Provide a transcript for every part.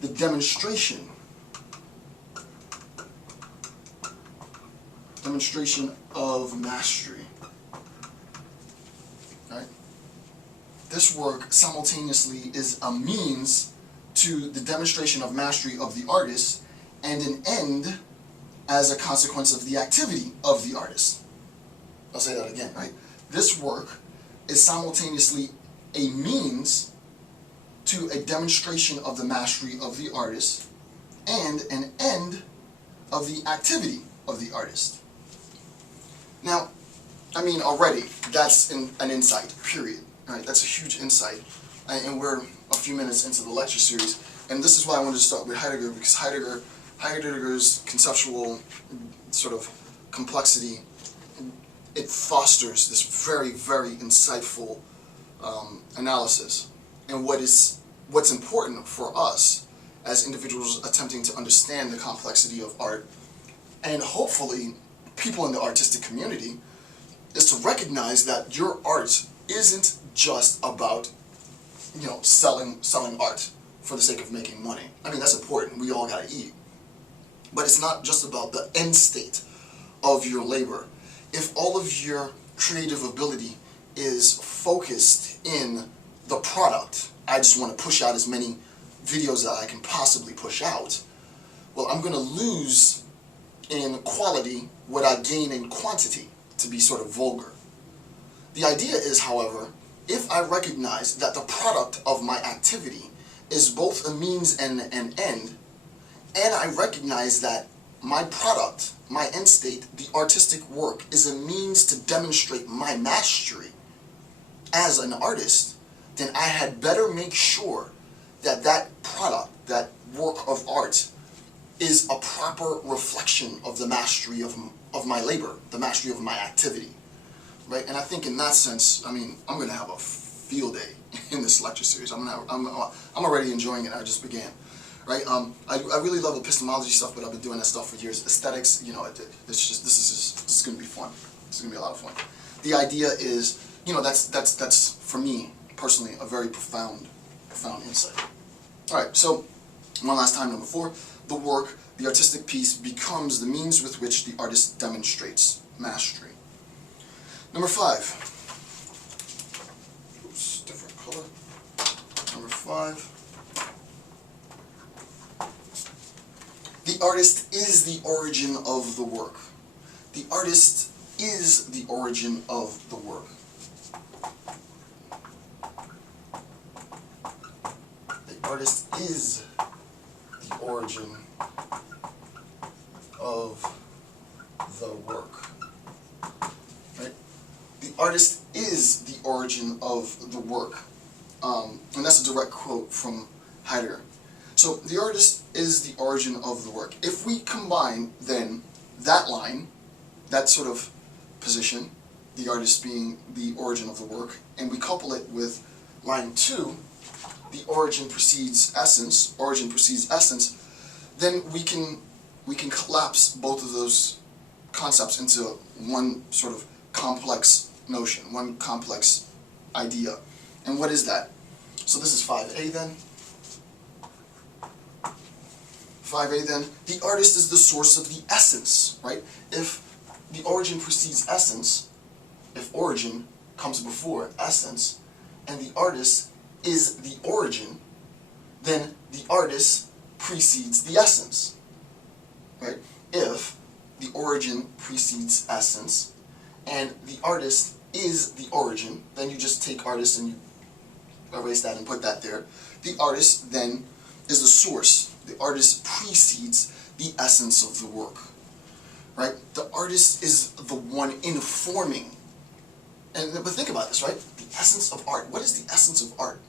the demonstration of mastery. Right? This work simultaneously is a means to the demonstration of mastery of the artist and an end as a consequence of the activity of the artist. I'll say that again, right? This work is simultaneously a means to a demonstration of the mastery of the artist and an end of the activity of the artist. Now, I mean, already, that's an insight, period. Right? That's a huge insight. And we're a few minutes into the lecture series. And this is why I wanted to start with Heidegger, because Heidegger's conceptual sort of complexity, it fosters this very, very insightful analysis. And what's important for us as individuals attempting to understand the complexity of art, and hopefully people in the artistic community, is to recognize that your art isn't just about, you know, selling art for the sake of making money. I mean, that's important. We all gotta eat. But it's not just about the end state of your labor. If all of your creative ability is focused in the product, I just want to push out as many videos that I can possibly push out, well, I'm going to lose in quality what I gain in quantity, to be sort of vulgar. The idea is, however, if I recognize that the product of my activity is both a means and an end, and I recognize that my product, my end state, the artistic work, is a means to demonstrate my mastery as an artist, then I had better make sure that that product, that work of art, is a proper reflection of the mastery of my labor, the mastery of my activity, right? And I think in that sense, I mean, I'm going to have a field day in this lecture series. I'm already enjoying it. I just began, right? I really love epistemology stuff, but I've been doing that stuff for years. Aesthetics, you know, this is going to be fun. This is going to be a lot of fun. The idea is, you know, that's for me personally a very profound insight. All right, so one last time, number 4. The work, the artistic piece, becomes the means with which the artist demonstrates mastery. Number 5. Oops, different color. Number 5. The artist is the origin of the work. The artist is the origin of the work. The artist is the origin of the work. Right? The artist is the origin of the work. And that's a direct quote from Heidegger. So the artist is the origin of the work. If we combine then that line, that sort of position, the artist being the origin of the work, and we couple it with line 2, the origin precedes essence, then we can collapse both of those concepts into one sort of complex notion, one complex idea. And what is that? So this is 5a then. 5a then, the artist is the source of the essence, right? If the origin precedes essence, if origin comes before essence, and the artist is the origin, then the artist precedes the essence, right? If the origin precedes essence, and the artist is the origin, then you just take artist and you erase that and put that there. The artist then is the source. The artist precedes the essence of the work, right? The artist is the one informing. But think about this, right? The essence of art. What is the essence of art?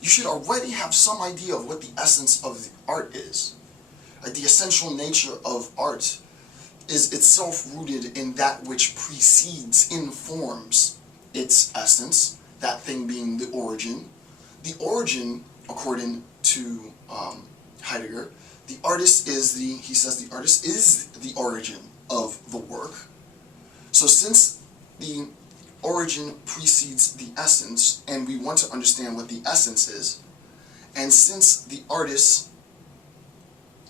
You should already have some idea of what the essence of the art is. Like the essential nature of art is itself rooted in that which precedes, informs its essence, that thing being the origin. The origin, according to Heidegger, the artist is he says the artist is the origin of the work. So since the origin precedes the essence, and we want to understand what the essence is, and since the artist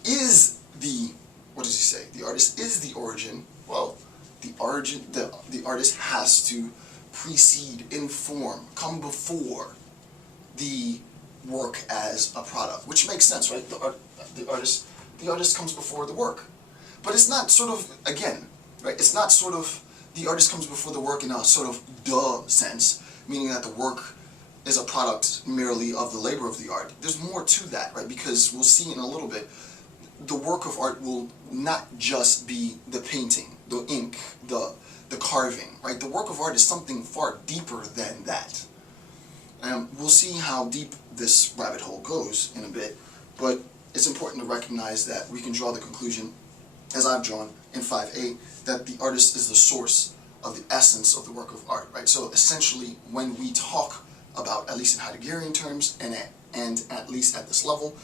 is the, what does he say? The artist is the origin. Well, the artist has to precede, inform, come before the work as a product, which makes sense, right? The artist comes before the work. But it's not sort of, again, right? It's not sort of, the artist comes before the work in a sort of duh sense, meaning that the work is a product merely of the labor of the art. There's more to that, right? Because we'll see in a little bit, the work of art will not just be the painting, the ink, the carving, right? The work of art is something far deeper than that. We'll see how deep this rabbit hole goes in a bit, but it's important to recognize that we can draw the conclusion, as I've drawn in 5a, that the artist is the source of the essence of the work of art, right? So essentially, when we talk about, at least in Heideggerian terms, and at least at this level,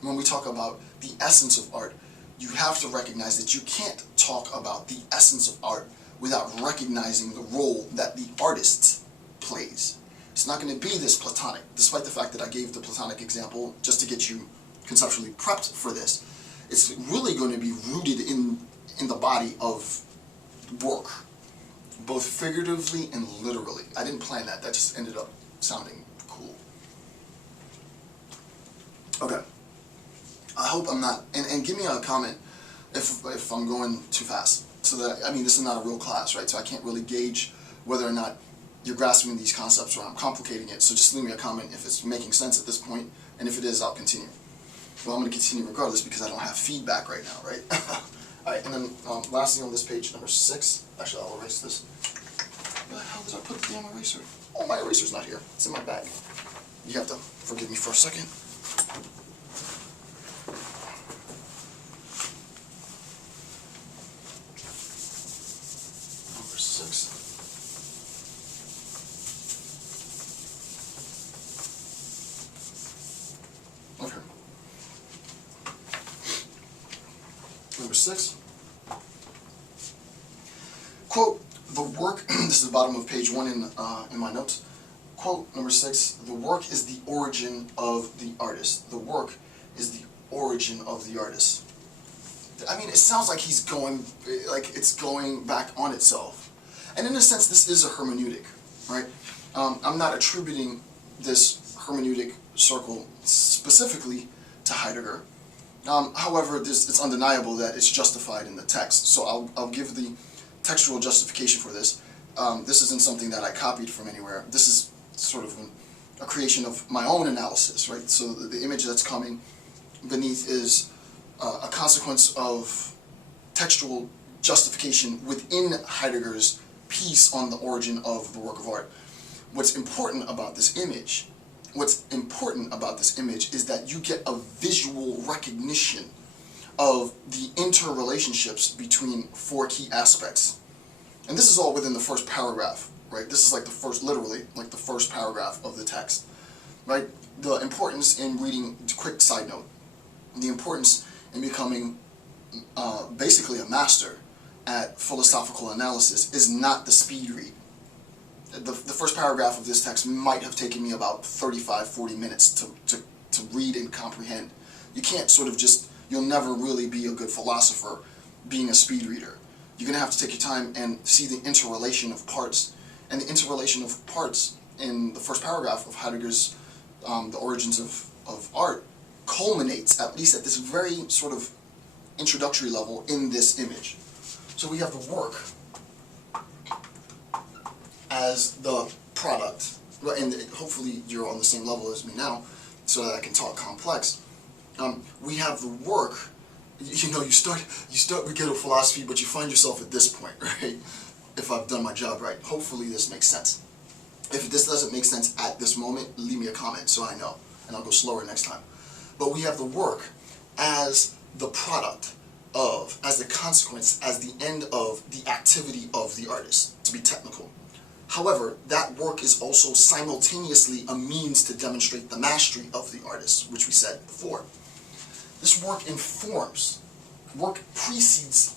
when we talk about the essence of art, you have to recognize that you can't talk about the essence of art without recognizing the role that the artist plays. It's not going to be this Platonic, despite the fact that I gave the Platonic example just to get you conceptually prepped for this. It's really going to be rooted in the body of work, both figuratively and literally. I didn't plan that, that just ended up sounding cool. Okay. I hope I'm not, and give me a comment if I'm going too fast. So that, I mean, this is not a real class, right? So I can't really gauge whether or not you're grasping these concepts or I'm complicating it. So just leave me a comment if it's making sense at this point, and if it is, I'll continue. Well, I'm going to continue regardless because I don't have feedback right now, right? Alright, and then lastly on this page, number 6, actually I'll erase this. Where the hell did I put the damn eraser? Oh, my eraser's not here. It's in my bag. You have to forgive me for a second. Number 6. Okay. Number 6. Quote, the work, this is the bottom of page 1 in my notes. Quote, number 6, the work is the origin of the artist. The work is the origin of the artist. I mean, it sounds like he's going, like it's going back on itself. And in a sense, this is a hermeneutic, right? I'm not attributing this hermeneutic circle specifically to Heidegger. However, it's undeniable that it's justified in the text. So I'll give the textual justification for this. This isn't something that I copied from anywhere. This is sort of a creation of my own analysis, right? So the image that's coming beneath is a consequence of textual justification within Heidegger's piece on the origin of the work of art. What's important about this image is that you get a visual recognition of the interrelationships between 4 key aspects. And this is all within the first paragraph, right? This is like the first, literally, like the first paragraph of the text, right? The importance in reading, quick side note, the importance in becoming basically a master at philosophical analysis is not the speed read. The first paragraph of this text might have taken me about 35-40 minutes to read and comprehend. You can't sort of just, you'll never really be a good philosopher being a speed reader. You're going to have to take your time and see the interrelation of parts. And the interrelation of parts in the first paragraph of Heidegger's The Origins of Art culminates, at least at this very sort of introductory level, in this image. So we have the work as the product, and hopefully you're on the same level as me now, so that I can talk complex. We have the work. You know, you start with ghetto philosophy, but you find yourself at this point, right? If I've done my job right. Hopefully this makes sense. If this doesn't make sense at this moment, leave me a comment so I know, and I'll go slower next time. But we have the work as the product of, as the consequence, as the end of the activity of the artist, to be technical. However, that work is also simultaneously a means to demonstrate the mastery of the artist, which we said before. This work informs, work precedes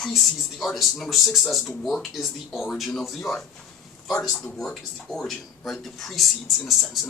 precedes the artist. Number 6 says the work is the origin of the artist. The work is the origin, right? It precedes, in a sense.